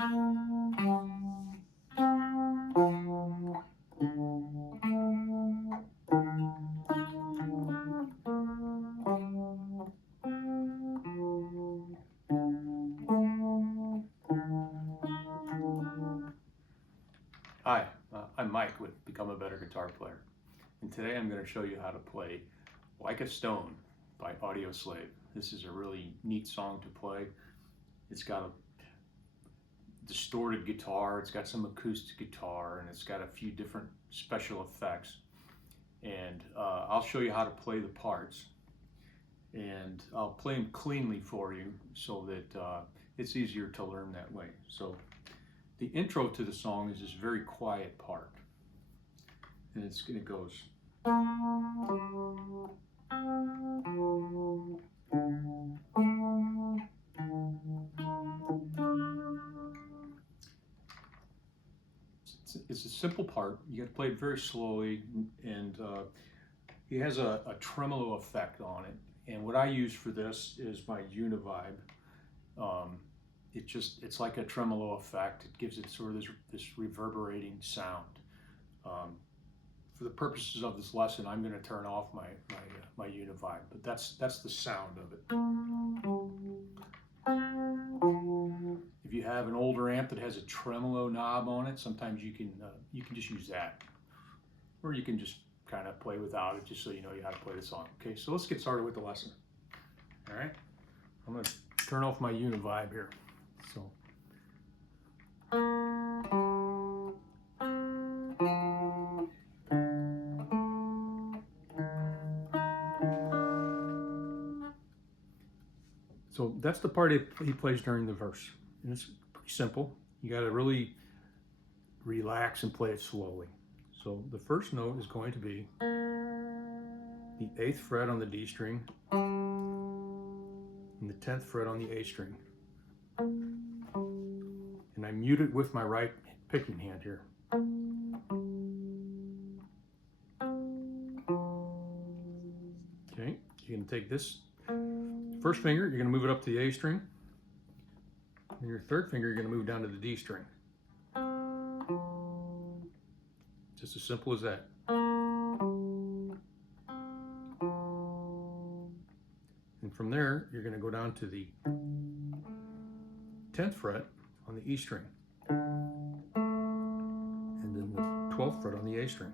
Hi, I'm Mike with Become a Better Guitar Player, and today I'm going to show you how to play Like a Stone by Audioslave. This is a really neat song to play. It's got a distorted guitar, it's got some acoustic guitar, and it's got a few different special effects. And I'll show you how to play the parts, and I'll play them cleanly for you so that it's easier to learn that way. So the intro to the song is this very quiet part, and it goes. It's a simple part. You got to play it very slowly, and it has a tremolo effect on it. And what I use for this is my Univibe. It's like a tremolo effect. It gives it sort of this reverberating sound. For the purposes of this lesson, I'm going to turn off my Univibe, but that's the sound of it. If you have an older amp that has a tremolo knob on it, sometimes you can just use that, or you can just kind of play without it, just so you know how to play the song. Okay, so let's get started with the lesson. All right, I'm going to turn off my Univibe here. So that's the part he plays during the verse. And it's pretty simple. You got to really relax and play it slowly. So the first note is going to be the 8th fret on the D string and the 10th fret on the A string. And I mute it with my right picking hand here. Okay, you're going to take this first finger, you're going to move it up to the A string. And your third finger, you're going to move down to the D string. Just as simple as that. And from there, you're going to go down to the 10th fret on the E string. And then the 12th fret on the A string.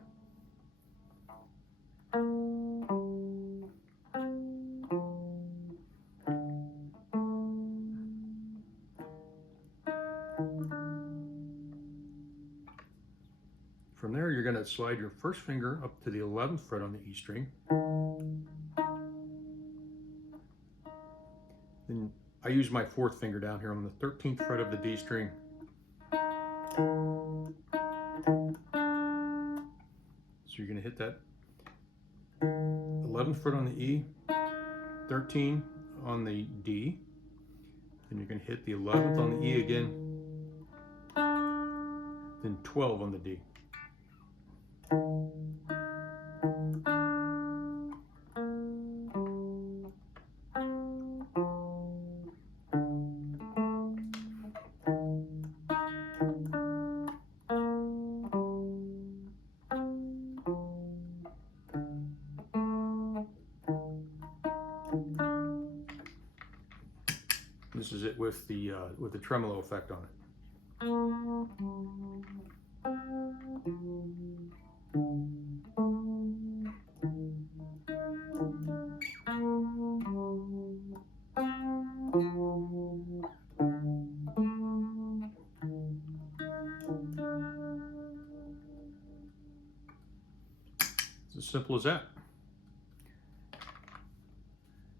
From there, you're going to slide your first finger up to the 11th fret on the E string. Then I use my 4th finger down here on the 13th fret of the D string. So you're going to hit that 11th fret on the E, 13 on the D, then you're going to hit the 11th on the E again, then 12 on the D. This is it with the tremolo effect on it. It's as simple as that.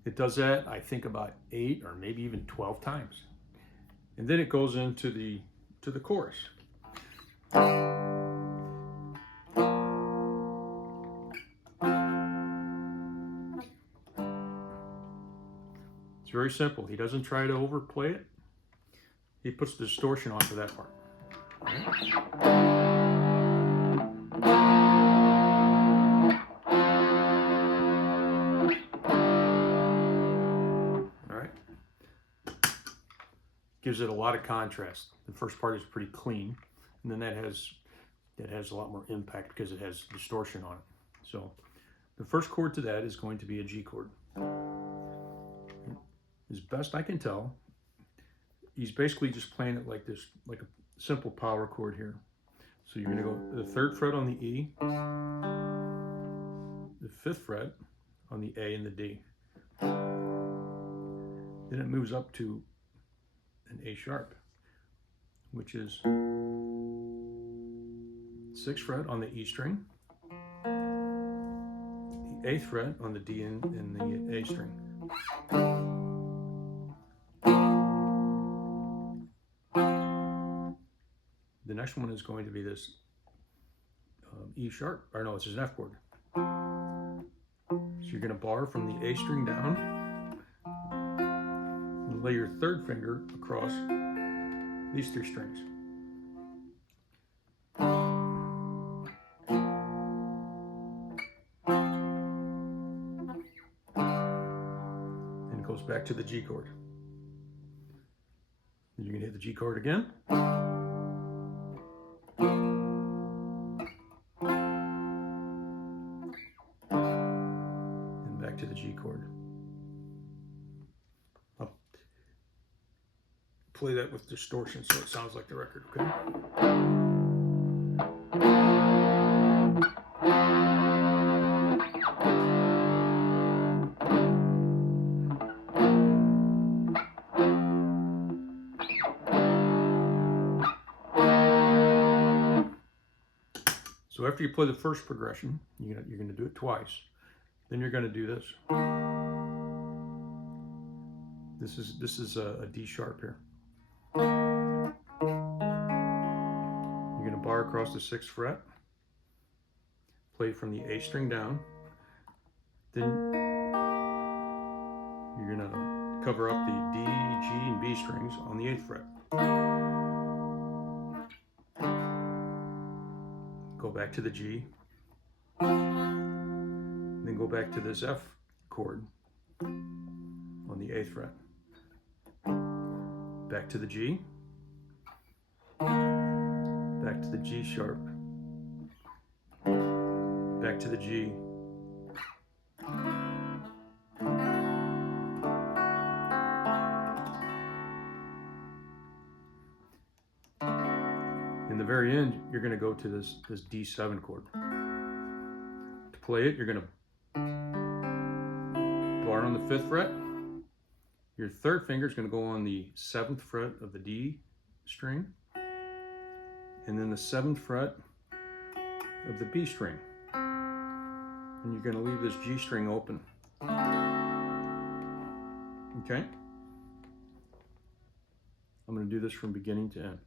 It does that, I think, about 8 or maybe even 12 times. And then it goes into the chorus. It's very simple. He doesn't try to overplay it. He puts distortion onto that part. gives it a lot of contrast. The first part is pretty clean, and then that has a lot more impact because it has distortion on it. So the first chord to that is going to be a G chord. As best I can tell, he's basically just playing it like this, like a simple power chord here. So you're going to go the 3rd fret on the E, the 5th fret on the A and the D. Then it moves up to an A sharp, which is 6th fret on the E string, the 8th fret on the D and the A string. The next one is going to be this E sharp, or no, it's an F chord. So you're going to bar from the A string down and lay your 3rd finger across these 3 strings. And it goes back to the G chord. Then you're going to hit the G chord again. And back to the G chord. I'll play that with distortion so it sounds like the record, okay? So after you play the first progression, you're going to do it twice. Then you're going to do this. This is a D sharp here. You're going to bar across the 6th fret, play from the A string down. Then you're going to cover up the D, G, and B strings on the 8th fret. Go back to the G, then go back to this F chord on the 8th fret. Back to the G, back to the G sharp, back to the G, in the very end, you're going to go to this D7 chord. To play it, you're going to bar on the 5th fret. Your 3rd finger is going to go on the 7th fret of the D string, and then the 7th fret of the B string. And you're going to leave this G string open. Okay? I'm going to do this from beginning to end.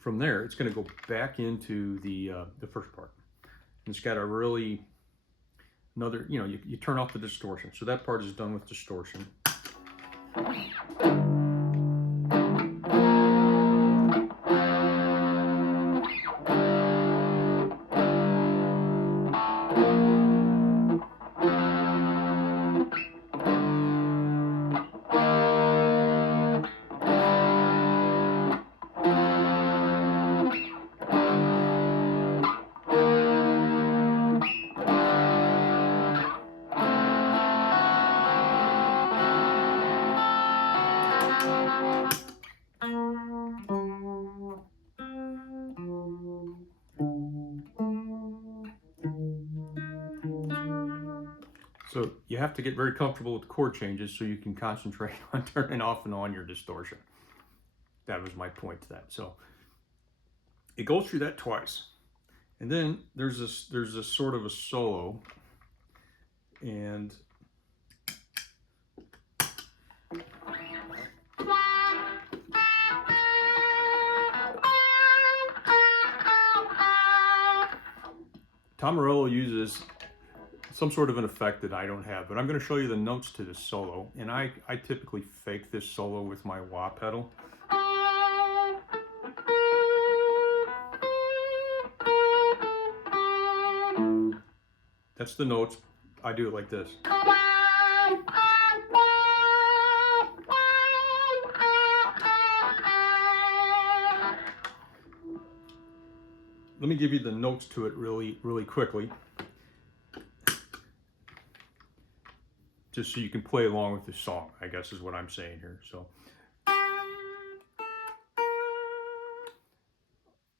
From there, it's going to go back into the first part. And it's got a really you turn off the distortion. So that part is done with distortion. So you have to get very comfortable with chord changes so you can concentrate on turning off and on your distortion. That was my point to that. So it goes through that twice. And then there's a sort of a solo, and Tom Morello uses some sort of an effect that I don't have, but I'm going to show you the notes to this solo, and I typically fake this solo with my wah pedal. That's the notes. I do it like this. Let me give you the notes to it really quickly, just so you can play along with the song, I guess is what I'm saying here. So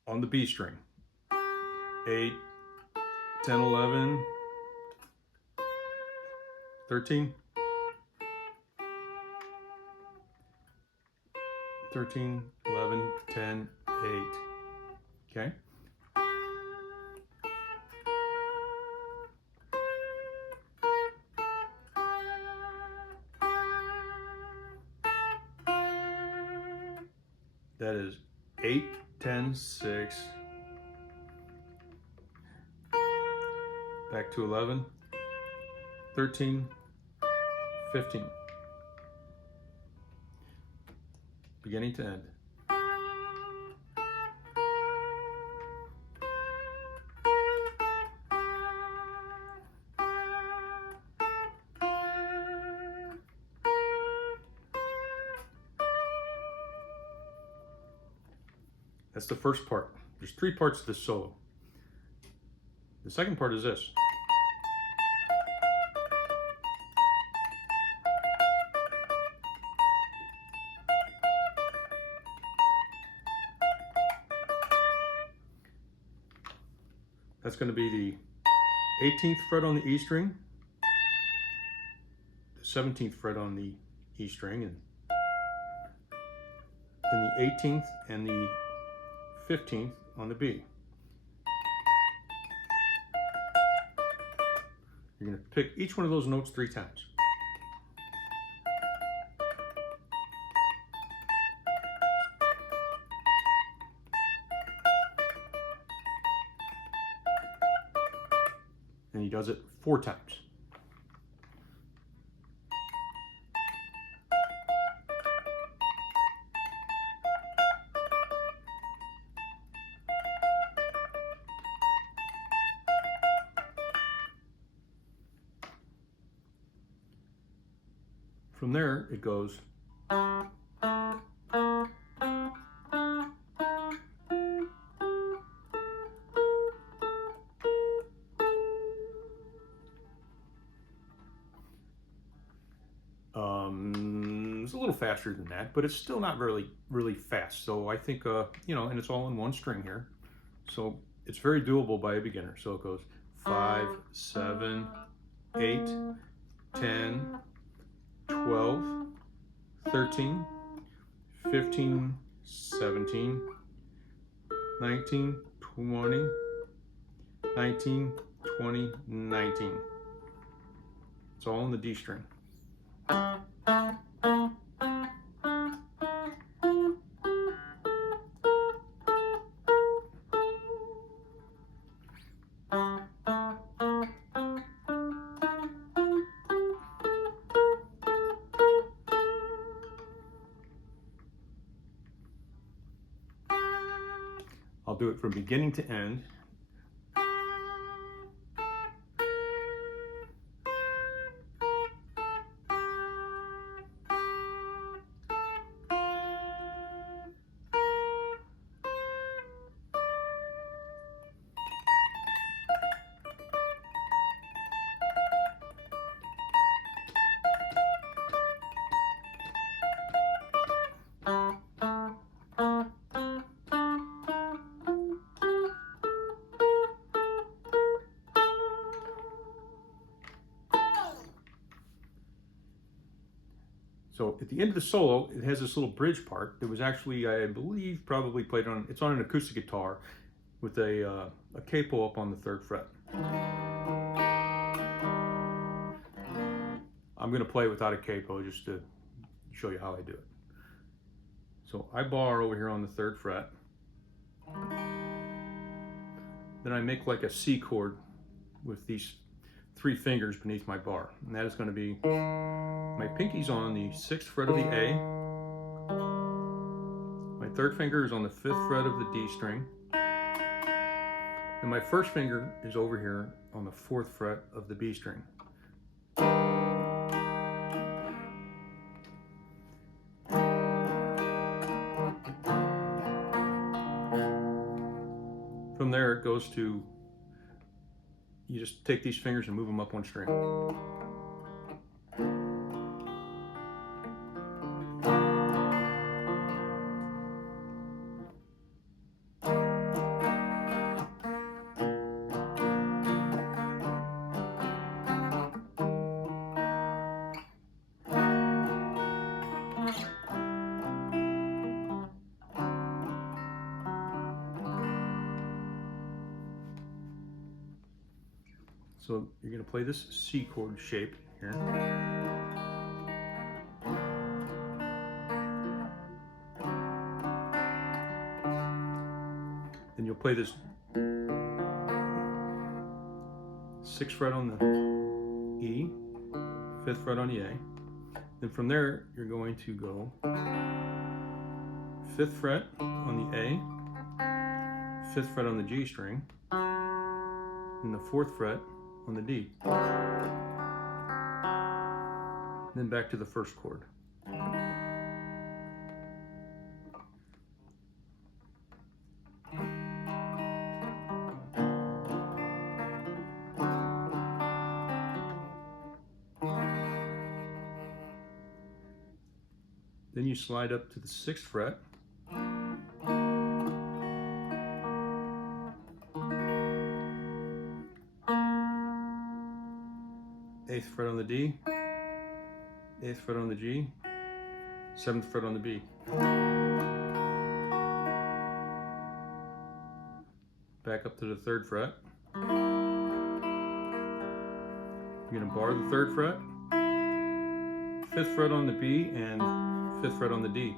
on the B string, 8, 10, 11, 13, 13, 11, 10, 8. Okay? That is 8, 10, 6, back to 11, 13, 15, beginning to end. That's the first part. There's 3 parts to this solo. The second part is this. That's going to be the 18th fret on the E string, the 17th fret on the E string, and then the 18th and the 15th on the B. You're going to pick each one of those notes 3 times. And he does it 4 times. From there, it goes. It's a little faster than that, but it's still not really fast. So I think, you know, and it's all in one string here. So it's very doable by a beginner. So it goes 5, 7, 8, 10, 12, 13, 15, 17, 19, 20, 19, 20, 19. It's all in the D string. I'll do it from beginning to end. So at the end of the solo, it has this little bridge part that was actually, I believe, probably played on, it's on an acoustic guitar with a capo up on the 3rd fret. I'm going to play without a capo just to show you how I do it. So I bar over here on the 3rd fret. Then I make like a C chord with these 3 fingers beneath my bar. And that is going to be my pinky's on the 6th fret of the A. My 3rd finger is on the 5th fret of the D string. And my 1st finger is over here on the 4th fret of the B string. From there it goes to, you just take these fingers and move them up 1 string. So you're going to play this C chord shape here. Then you'll play this 6th fret on the E, 5th fret on the A. Then from there you're going to go 5th fret on the A, 5th fret on the G string, and the 4th fret on the D. Then back to the 1st chord. Then you slide up to the 6th fret. 8th fret on the D, 8th fret on the G, 7th fret on the B. Back up to the 3rd fret. You're going to bar the 3rd fret, 5th fret on the B, and 5th fret on the D.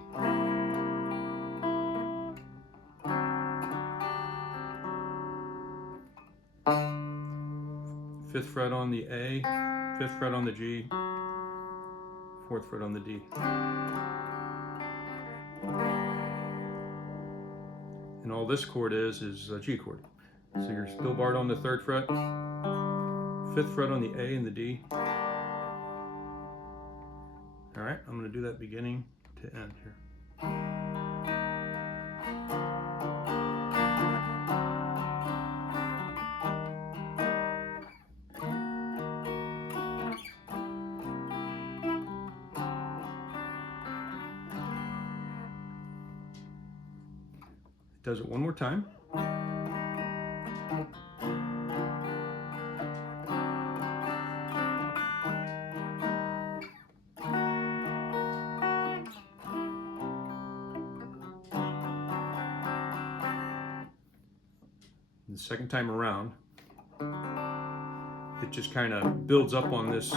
5th fret on the A, 5th fret on the G, 4th fret on the D. And all this chord is a G chord. So you're still barred on the 3rd fret, 5th fret on the A and the D. All right, I'm going to do that beginning to end here. Does it one more time. The second time around, it just kind of builds up on this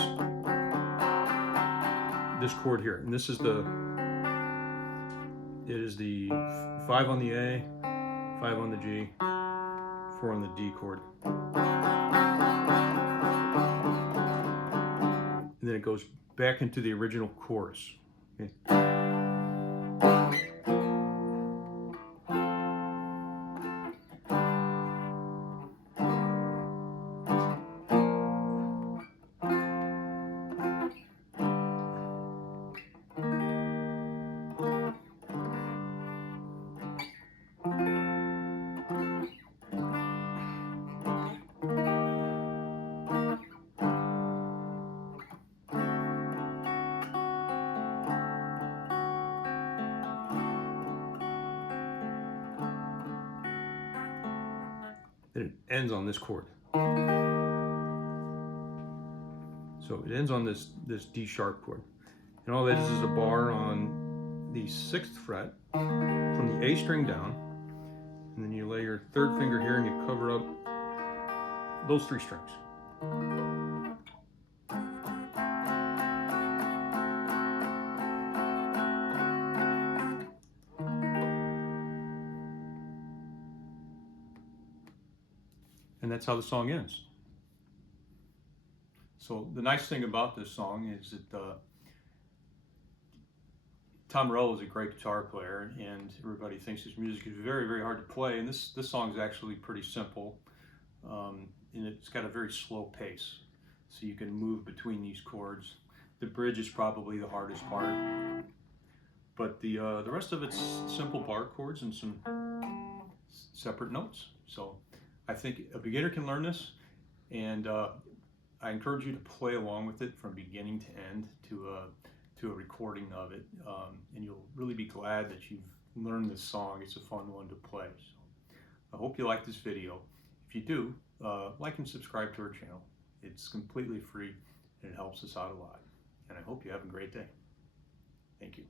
chord here, and this is the 5 on the A, 5 on the G, 4 on the D chord. And then it goes back into the original chorus. Okay. Then it ends on this chord. So it ends on this D sharp chord. And all that is a bar on the 6th fret from the A string down. and then you lay your third finger here and you cover up those 3 strings. And that's how the song ends. So the nice thing about this song is that Tom Morello is a great guitar player, and everybody thinks his music is very, very hard to play. And this song is actually pretty simple, and it's got a very slow pace, so you can move between these chords. The bridge is probably the hardest part, but the rest of it's simple bar chords and some separate notes. So I think a beginner can learn this, and I encourage you to play along with it from beginning to end to a recording of it, and you'll really be glad that you've learned this song. It's a fun one to play. So I hope you like this video. If you do, like and subscribe to our channel. It's completely free and it helps us out a lot. And I hope you have a great day. Thank you.